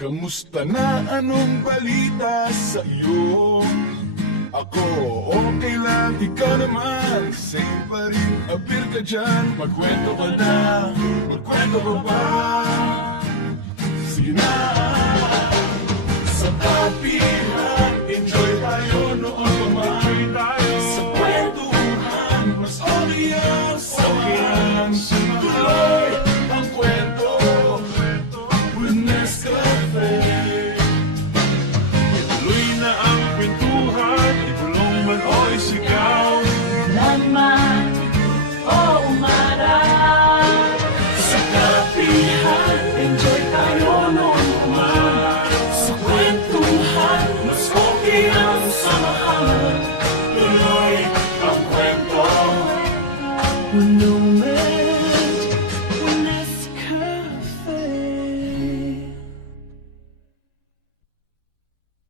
Kamusta na, anong balita sa iyo? Ako, okay lang, ikaw naman. Same pa rin, appear ka dyan. Magkwento ka na, magkwento ka ba? Sige na.